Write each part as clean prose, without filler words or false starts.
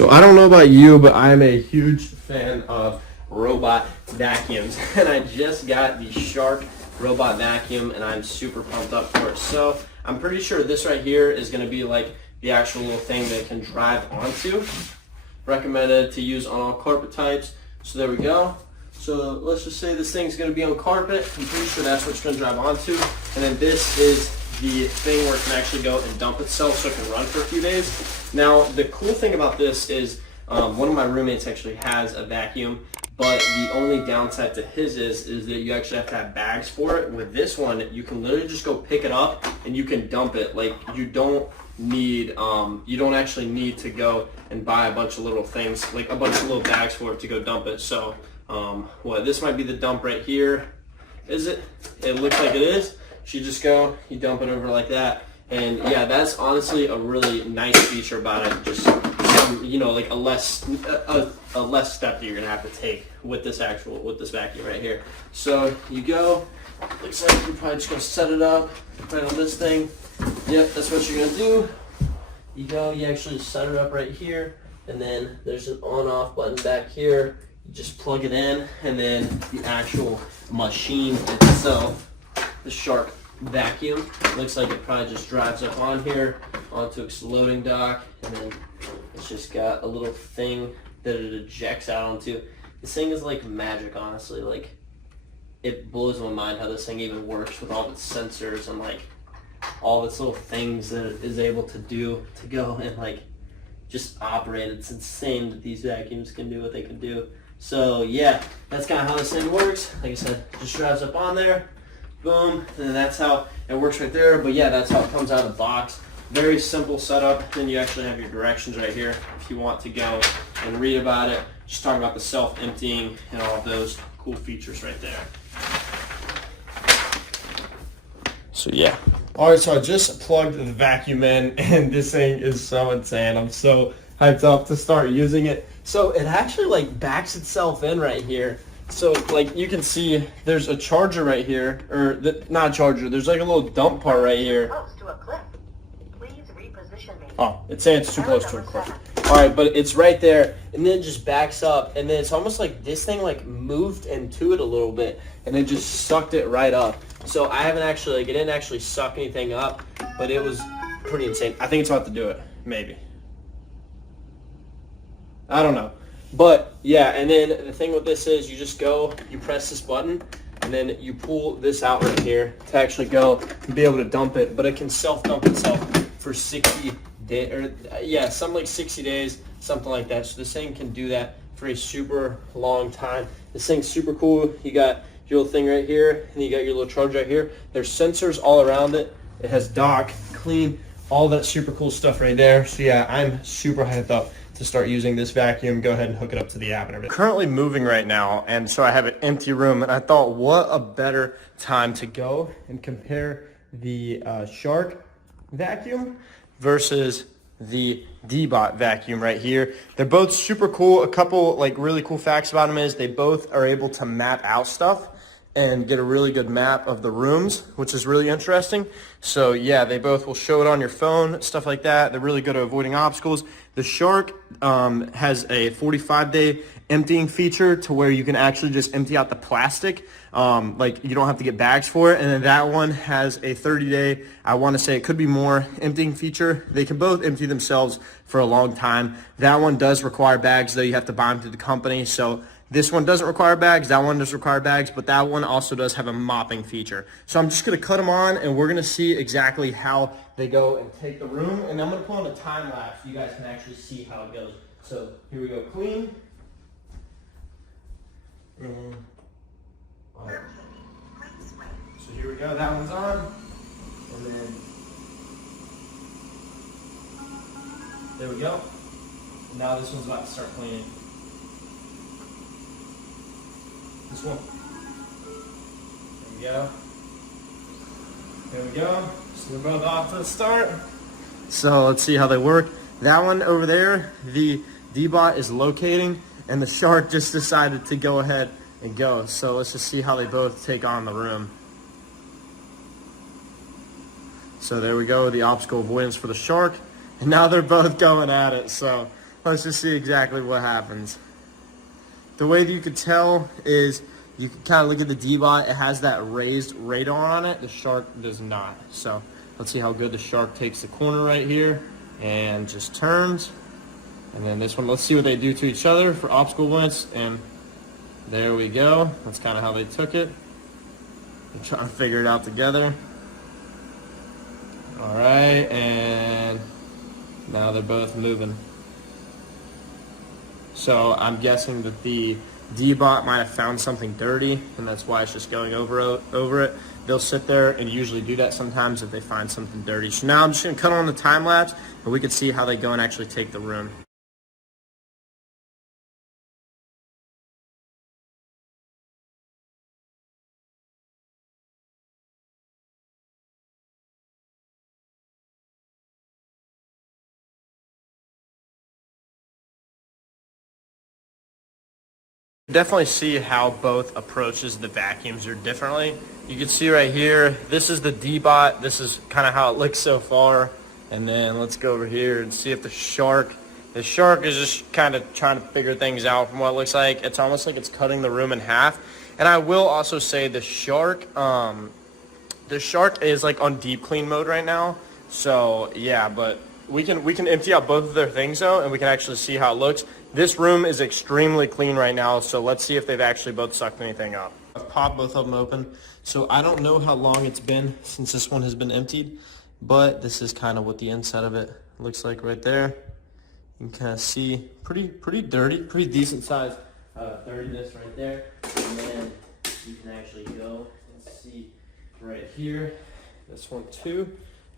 So I don't know about you, but I'm a huge fan of robot vacuums. And I just got the Shark robot vacuum and I'm super pumped up for it. So I'm pretty sure this right here is going to be like the actual little thing that it can drive onto. Recommended to use on all carpet types. So there we go. So let's just say this thing's going to be on carpet. I'm pretty sure that's what it's going to drive onto. And then this is the thing where it can actually go and dump itself so it can run for a few days. Now, the cool thing about this is one of my roommates actually has a vacuum, but the only downside to his is that you actually have to have bags for it. With this one, you can literally just go pick it up and you can dump it. Like, you don't actually need to go and buy a bunch of little things, like a bunch of little bags for it to go dump it. So, this might be the dump right here. Is it? It looks like it is. You just go, you dump it over like that. And yeah, that's honestly a really nice feature about it. Just, like a less step that you're gonna have to take with this vacuum right here. So you go, looks like you're probably just gonna set it up right on this thing. Yep, that's what you're gonna do. You go, you actually set it up right here, and then there's an on-off button back here. You just plug it in, and then the actual machine itself, the Shark vacuum, looks like it probably just drives up on here onto its loading dock, and then it's just got a little thing that it ejects out onto. This thing is like magic, honestly. Like, it blows my mind how this thing even works with all its sensors and like all its little things that it is able to do to go and like just operate. It's insane that these vacuums can do what they can do. So yeah, that's kind of how this thing works. Like I said, just drives up on there. Boom, and that's how it works right there. But yeah, that's how it comes out of the box. Very simple setup. Then you actually have your directions right here if you want to go and read about it. Just talking about the self-emptying and all of those cool features right there. So yeah. All right, so I just plugged the vacuum in, and this thing is so insane. I'm so hyped up to start using it. So it actually like backs itself in right here. So like you can see there's a charger right here, or not a charger, there's like a little dump part right here. Close to a cliff. Please reposition me. Oh, it's saying it's too close to a cliff. Alright, but it's right there, and then it just backs up, and then it's almost like this thing like moved into it a little bit, and it just sucked it right up. So I haven't actually, like, it didn't actually suck anything up, but it was pretty insane. I think it's about to do it, maybe. I don't know. But yeah, and then the thing with this is you just go, you press this button, and then you pull this out right here to actually go and be able to dump it. But it can self-dump itself for 60 days, or yeah, something like 60 days, something like that. So this thing can do that for a super long time. This thing's super cool. You got your little thing right here, and you got your little charger right here. There's sensors all around it. It has dock, clean, all that super cool stuff right there. So yeah, I'm super hyped up to start using this vacuum. Go ahead and hook it up to the app and everything. Currently moving right now, and so I have an empty room, and I thought, what a better time to go and compare the Shark vacuum versus the D-Bot vacuum right here. They're both super cool. A couple like really cool facts about them is they both are able to map out stuff and get a really good map of the rooms, which is really interesting. So yeah, they both will show it on your phone, stuff like that. They're really good at avoiding obstacles. The Shark has a 45-day emptying feature to where you can actually just empty out the plastic. Like, you don't have to get bags for it. And then that one has a 30-day, I want to say it could be more, emptying feature. They can both empty themselves for a long time. That one does require bags, though. You have to buy them through the company. So this one doesn't require bags, that one does require bags, but that one also does have a mopping feature. So I'm just gonna cut them on, and we're gonna see exactly how they go and take the room, and I'm gonna put on a time lapse so you guys can actually see how it goes. So here we go, clean. And, so here we go, that one's on, and then there we go. And now this one's about to start cleaning. This one. There we go. There we go. So they're both off to the start. So let's see how they work. That one over there, the D-Bot is locating, and the Shark just decided to go ahead and go. So let's just see how they both take on the room. So there we go, the obstacle avoidance for the Shark. And now they're both going at it. So Let's just see exactly what happens. The way that you could tell is you can kind of look at the D-bot. It has that raised radar on it. The Shark does not. So let's see how good the Shark takes the corner right here and just turns. And then this one, let's see what they do to each other for obstacle points. And there we go. That's kind of how they took it. They're trying to figure it out together. All right, and now they're both moving. So I'm guessing that the D-bot might have found something dirty, and that's why it's just going over it. They'll sit there and usually do that sometimes if they find something dirty. So now I'm just going to cut on the time lapse, and we can see how they go and actually take the room. Definitely see how both approaches the vacuums are differently. You can see right here, this is the D-bot. This is kind of how it looks so far. And then let's go over here and see if the Shark is just kind of trying to figure things out from what it looks like. It's almost like it's cutting the room in half. And I will also say the Shark is like on deep clean mode right now. So yeah, but we can empty out both of their things though, and we can actually see how it looks. This room is extremely clean right now, so let's see if they've actually both sucked anything up. I've popped both of them open, so I don't know how long it's been since this one has been emptied, but this is kind of what the inside of it looks like right there. You can kind of see pretty dirty, pretty decent size dirtiness right there. And then you can actually go and see right here, this one too.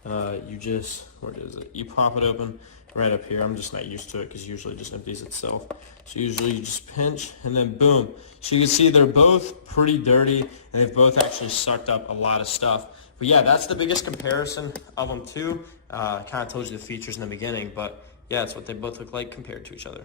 You just, where is it? You pop it open right up here. I'm just not used to it because usually it just empties itself. So usually you just pinch and then boom. So you can see they're both pretty dirty and they've both actually sucked up a lot of stuff. But yeah, that's the biggest comparison of them too. I kind of told you the features in the beginning, but yeah, it's what they both look like compared to each other.